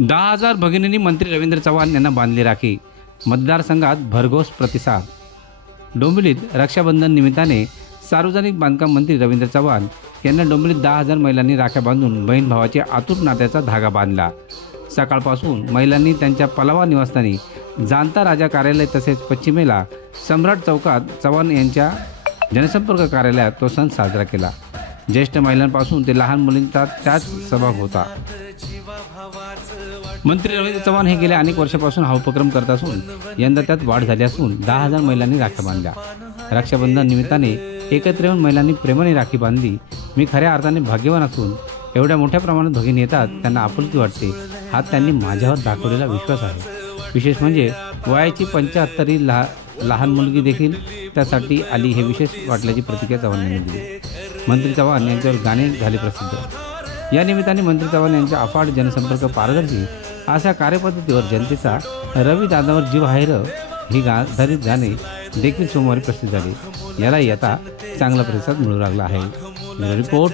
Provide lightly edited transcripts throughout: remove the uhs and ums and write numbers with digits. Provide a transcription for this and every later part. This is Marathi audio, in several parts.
10,000 भगिनींनी मंत्री रवींद्र चव्हाण यांना बांधली राखी. मतदारसंघात भरघोस प्रतिसाद. डोंबिवलीत रक्षाबंधन निमित्ताने सार्वजनिक बांधकाम मंत्री रवींद्र चव्हाण यांना डोंबिवलीत 10,000 महिलांनी राख्या बांधून बहीण भावाच्या अतूट नात्याचा धागा बांधला. सकाळपासून महिलांनी त्यांच्या पलावा निवासस्थानी, जाणता राजा कार्यालय तसेच पश्चिमेला सम्राट चौकात चव्हाण यांच्या जनसंपर्क कार्यालयात तो सण साजरा केला. ज्येष्ठ महिलांपासून ते लहान मुलींचा त्यात सहभाग होता. मंत्री रवींद्र चव्हाण हे गेल्या अनेक वर्षापासून हा उपक्रम करत असून यंदा त्यात वाढ झाली असून 10,000 महिलांनी राख्या बांधल्या. रक्षाबंधन निमित्ताने एकत्र येऊन महिलांनी प्रेमाने राखी बांधली. मी खऱ्या अर्थाने भाग्यवान असून एवढ्या मोठ्या प्रमाणात भगिनी येतात, त्यांना आपुलकी वाटते. हा त्यांनी माझ्यावर दाखवलेला विश्वास आहे. विशेष म्हणजे वयाची 75 लहान मुलगी देखील त्यासाठी आली हे विशेष वाटल्याची प्रतिक्रिया चव्हाण यांनी दिली. मंत्री चव्हाण यांच्यावर गाणे झाले प्रसिद्ध. या निमित्ताने मंत्री चव्हाण यांच्या अफाट जनसंपर्क, पारदर्शी अशा कार्यपद्धतीवर जनतेचा रवी दादावर जीव आहे र ही आधारित गाणे देखील सोमवारी प्रसिद्ध झाले. यालाही आता चांगला प्रतिसाद मिळू लागला आहे. Report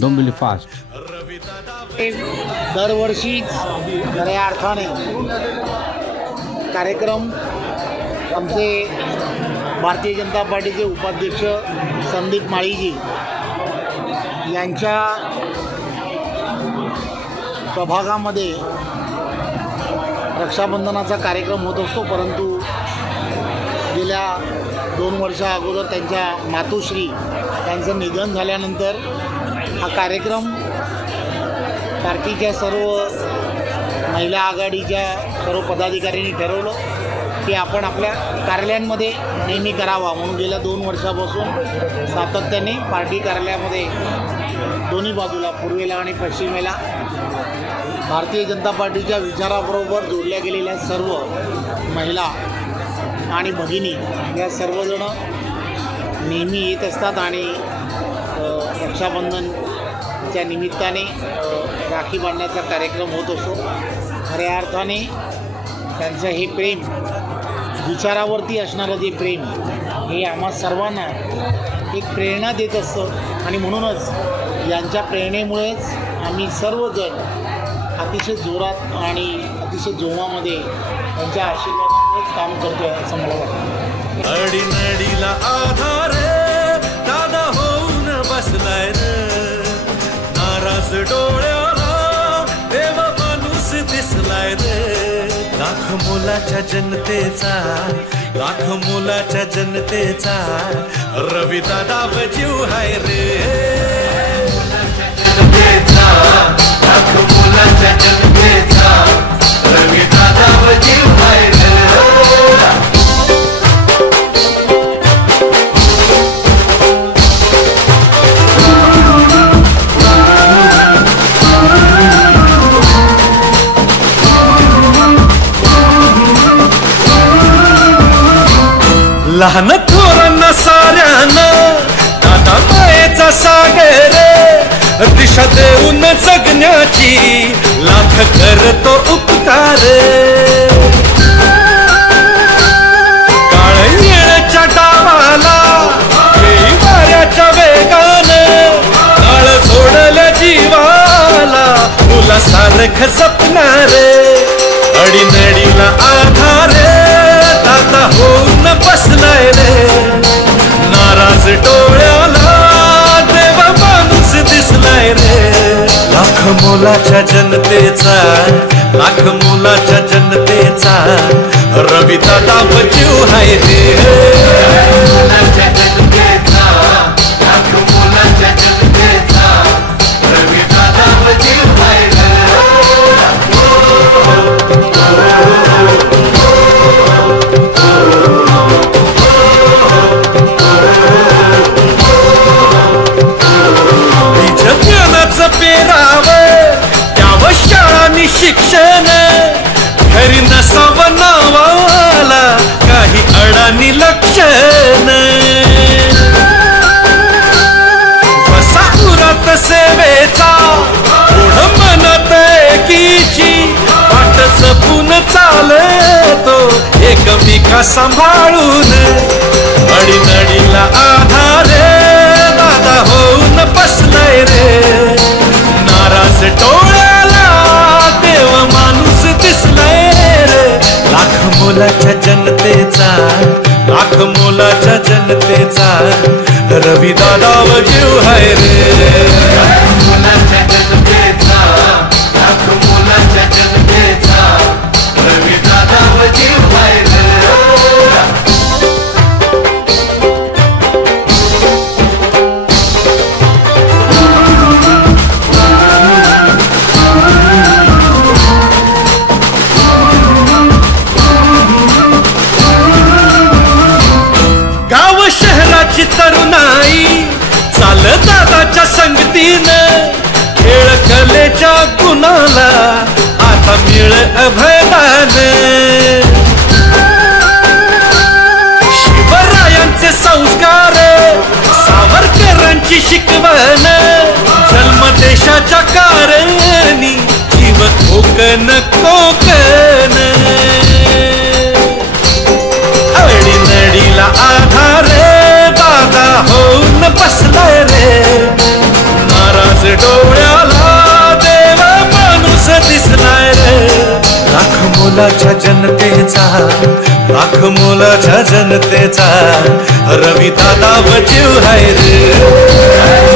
Dombivli fast. दरवर्षीच खऱ्या अर्थाने कार्यक्रम आमचे भारतीय जनता पार्टीचे उपाध्यक्ष संदीप माळीजी यांच्या प्रभागामध्ये रक्षाबंधनाचा कार्यक्रम होत असतो. परंतु गेल्या 2 वर्षा अगोदर त्यांच्या मातोश्री यांचं निधन झाल्यानंतर हा कार्यक्रम पार्टीच्या सर्व महिला आघाडीच्या सर्व पदाधिकाऱ्यांनी ठरवलं की आपण आपल्या कार्यालयांमध्ये नेहमी करावा. म्हणून गेल्या 2 वर्षापासून सातत्याने पार्टी कार्यालयामध्ये दोन्ही बाजूला, पूर्वेला आणि पश्चिमेला, भारतीय जनता पार्टीच्या विचाराबरोबर जोडल्या गेलेल्या सर्व महिला आणि भगिनी या सर्वजण नेहमी येत असतात आणि रक्षाबंधनच्या निमित्ताने राखी बांधण्याचा कार्यक्रम होत असतो. खऱ्या अर्थाने त्यांचं हे प्रेम, विचारावरती असणारं जे प्रेम, हे आम्हा सर्वांना एक प्रेरणा देत असतं. आणि म्हणूनच यांच्या प्रेरणेमुळेच आम्ही सर्वजण अतिशय जोरात आणि अतिशय जोमामध्ये त्यांच्या आशीर्वादामुळेच काम करतो आहे असं मला वाटतं. अडीनडीला आधार दादा होऊन बसलाय रे, नाराज डोळ्याला देव माणूस दिसलाय रे. लाख मोलाच्या जनतेचा, लाख मोलाच्या जनतेचा रवी दादा जीव हाय रे. लाख मोलाच्या जनतेचा रवी दादा जीव हाय रे. लहान थोरांना साऱ्यांना दादा मायेचा सागर, दिशा देऊन जगण्याची लाख करतो उपकार. काळ येळच्या डावाला येई वाऱ्याच्या वेगानं, काळ सोडल्या जीवाला मुलासारखं जपणार. अडीनडीला आधार दादा होऊन बसलाय रे, नाराज डोळ्याला देव माणूस दिसलाय रे. लाख मोलाच्या जनतेचा, लाख मोलाच्या जनतेचा रवी दादा जीव हाय रे. लाख मोलाच्या जनतेचा रवी दादा जीव हाय रे. शिक्षण घरी नसावं नावाला काही अडाणी लक्षण. वसापुरात सेवेचा ओढ मनात एकीची, वाट जपून चालतो एकमेका सांभाळून. अडीनडीला आधार दादा होऊन बसलाय रे, नाराज डोळ्याला देव माणूस जनतेचा रवी दादा जीव हाय रे. मुलाच्या जनतेचा लाखो मुलाच्या जनतेचा रवी दादा जीव हाय रे. शहराची तरुणाई चाल दादाच्या संगतीनं खेळ कलेच्या गुणाला आता मिळ अभयदान. शिवरायांचे संस्कार सावरकरांची शिकवण जन्म देशाच्या कारणी जीव कोकण कोकण. नडीला आधार दादा होऊन बसलाय रे. नाराज डोळ्याला देव माणूस दिसलाय रे. लाख मोलाच्या जनतेचा लाख मोलाच्या जनतेचा रवी दादा जीव हाय रे.